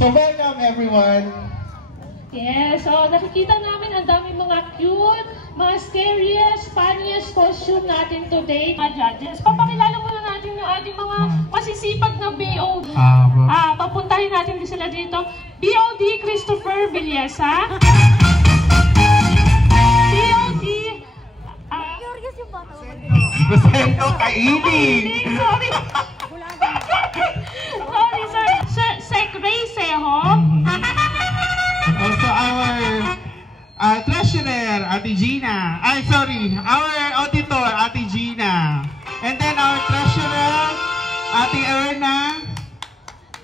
So welcome everyone. Yes, so nakikita namin ang daming mga cute, mga scariest, funniest costume natin today. Mga judges, papakilala muna natin yung ating mga masisipag na BOD. Papuntahin natin din sila dito. BOD Christopher Villesa. BOD Rosendo Kaini. Sorry. Sorry, sir. Sec Ray Seho. Also our treasurer, Ate Gina. Our auditor, Ate Gina. And then our treasurer, Ate Erna.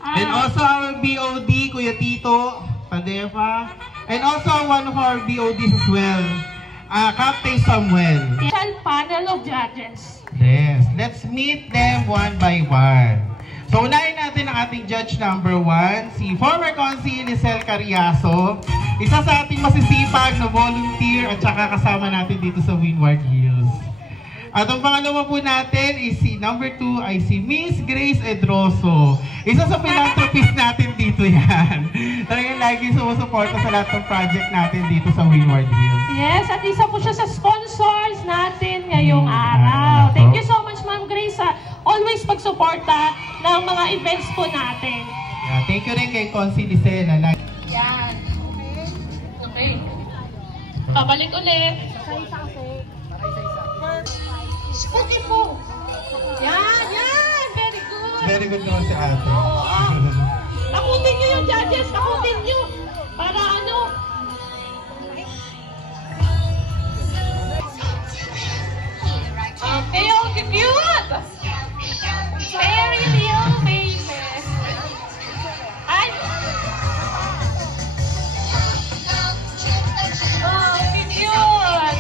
And also our BOD, Kuya Tito Padefa. And also one of our BODs as well, Captain Samuel. Panel of judges. Yes, let's meet them one by one. So, unahin natin ang ating judge number 1, si former Consi Elisel Cariaso, isa sa ating masisipag na volunteer at saka kasama natin dito sa Windward Hills. At ang pangalawa po natin is si number 2 ay si Miss Grace Edroso. Isa sa philanthropist natin dito yan. Talagang lagi sumusuporta sa lahat ng project natin dito sa Windward Hills. Yes, at isa po siya sa sponsors natin ngayong araw. Thank you so much, Ma'am Grace, always pagsuporta ng mga events po natin. Yeah, thank you rin kay Consi Elisel. Yan. Okay. Pabalik ulit. Spooky po. Yan, yan. Very good. Very good naman si ate. Oo. Takutin nyo yung judges. Takutin nyo. Para ano. Okay, oh, cute. Very real faces. Ay. Oh, cute.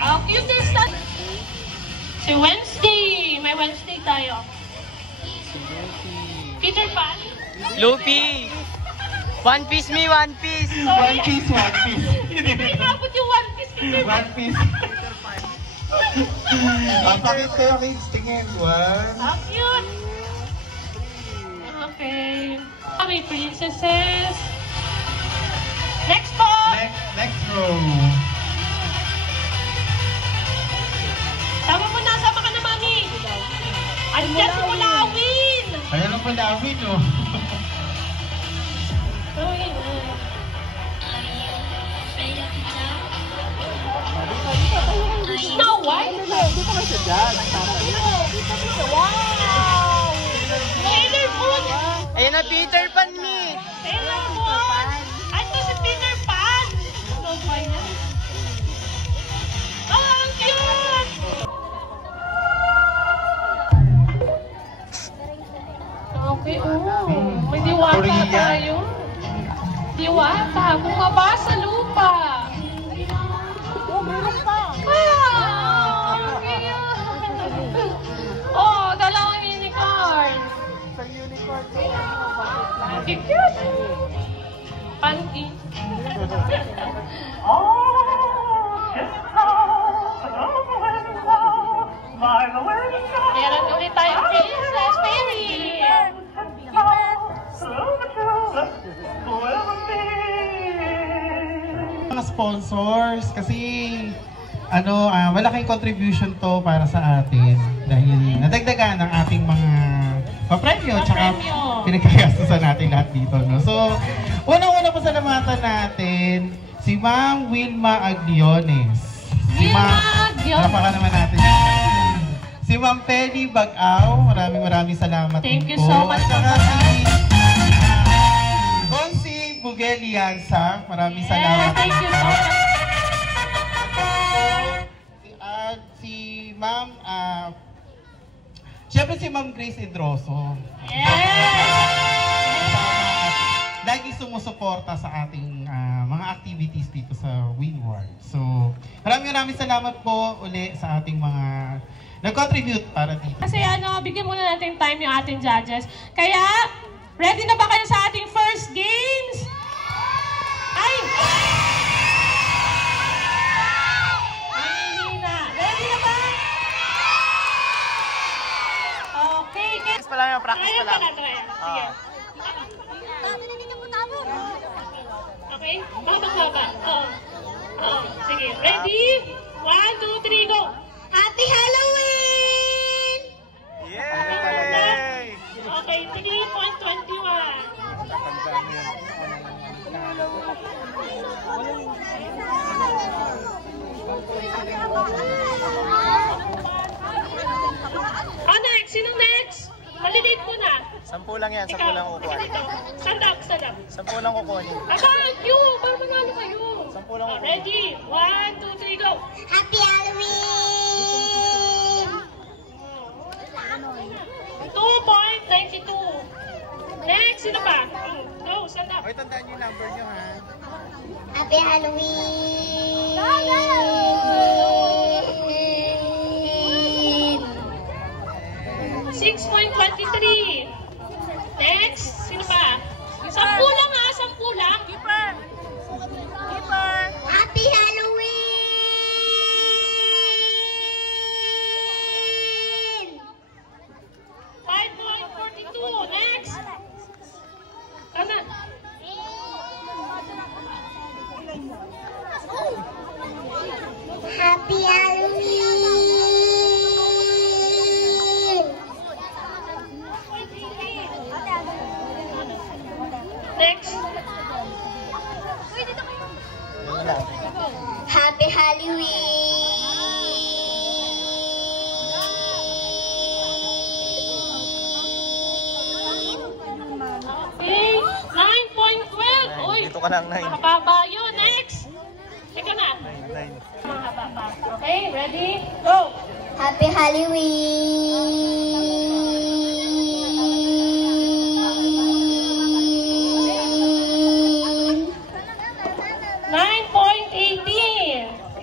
Oh, cutest. Si Wednesday. May Wednesday tayo. Peter Pan. Luffy! One Piece me, One Piece! One Piece, One Piece. Hindi inabot yung One Piece. Peter Pan. One Piece. Bakit kayo kids? Tingin. One. How cute. Okay. May princesses. Next po. Next row. Tama mo na. Sama ka na, Mami. Adjust mo lawin. Ayan ang palawin, no? Snow White? Hindi ko siya dyan. Wow! Sailor Moon! Ayun na, Peter Pan me! Sailor Moon! Ay, ito si Peter Pan! Snow White. Oh, ang cute! Okay, may diwata tayo. Diwata, bumaba sa lupa. Oh, dalawang unicorn. Sa unicorn. Cute. Panty. Meron ulit tayong Princess Fairy. Mga sponsors, kasi malaking contribution to para sa atin dahil nadagdagan ang ating mga papremyo tsaka pinagkagastusan natin lahat dito, no? So, unang-una pasalamatan natin si Ma'am Wilma Agliones. Harapakan naman natin. Si Ma'am Penny Bagaw, maraming salamat. Thank you so much. Consi Bugeliansa, maraming salamat. Thank you so much. Si Ma'am, siyempre si Ma'am Grace Edroso. Lagi sumusuporta sa ating mga activities dito sa Windward. So, maraming salamat po uli sa ating mga nag-contribute para dito. Kasi bigyan muna natin time yung ating judges. Kaya, ready na ba kayo sa ating first games? Ay! Hindi na. Ready na ba? Okay. Practice pa lang. Sige. Haba. Sige, ready? 1, 2, 3, go! Happy Halloween! Yay! Okay, 3.21. Next! Sino next? Malilate mo na. 10 lang yan, 10 lang kukuha. Stand up. 10 lang kukunin. You! Para manalo kayo. 10 lang kukunin. Ready? 1, 2, 3, go! Happy Halloween! 2.92. Next, sino pa? Go, stand up. Okay, tandaan yung number nyo ha. Happy Halloween! 6.23. Next, sino pa? 10 lang ha, 10 lang. Keeper. Happy Halloween! 5.42. Next. Kana. Happy Halloween! Next. Happy Halloween! Okay. 9.12. Uy, Dito ka lang, 9. mahaba yun. Next. Teka na. 9. Mahaba pa. Okay, ready? Go. Happy Halloween! 9.18.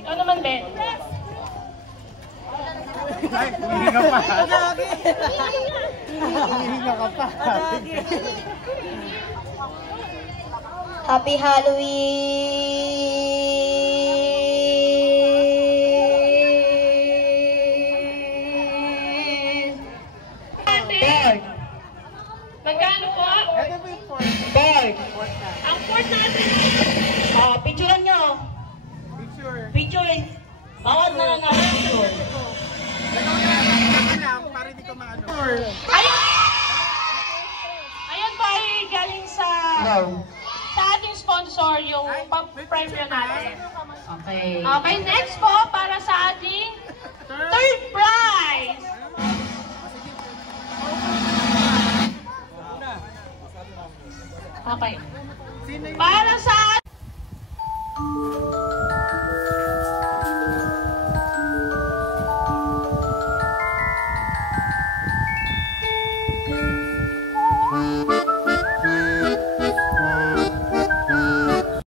Ikaw naman, Ben. Ay, humihinga pa. Humihinga ka pa. Happy Halloween! Natin. Magkano po? Ito po yung 4. Bye! Ang fourth natin. Picturean nyo. Picture. Picture. Bawat na lang picture. Para hindi ko maano. Ayan po ay galing sa ating sponsor, yung pag-premiere natin. Okay. Okay, next po para sa ating third prize. Okay. Para sa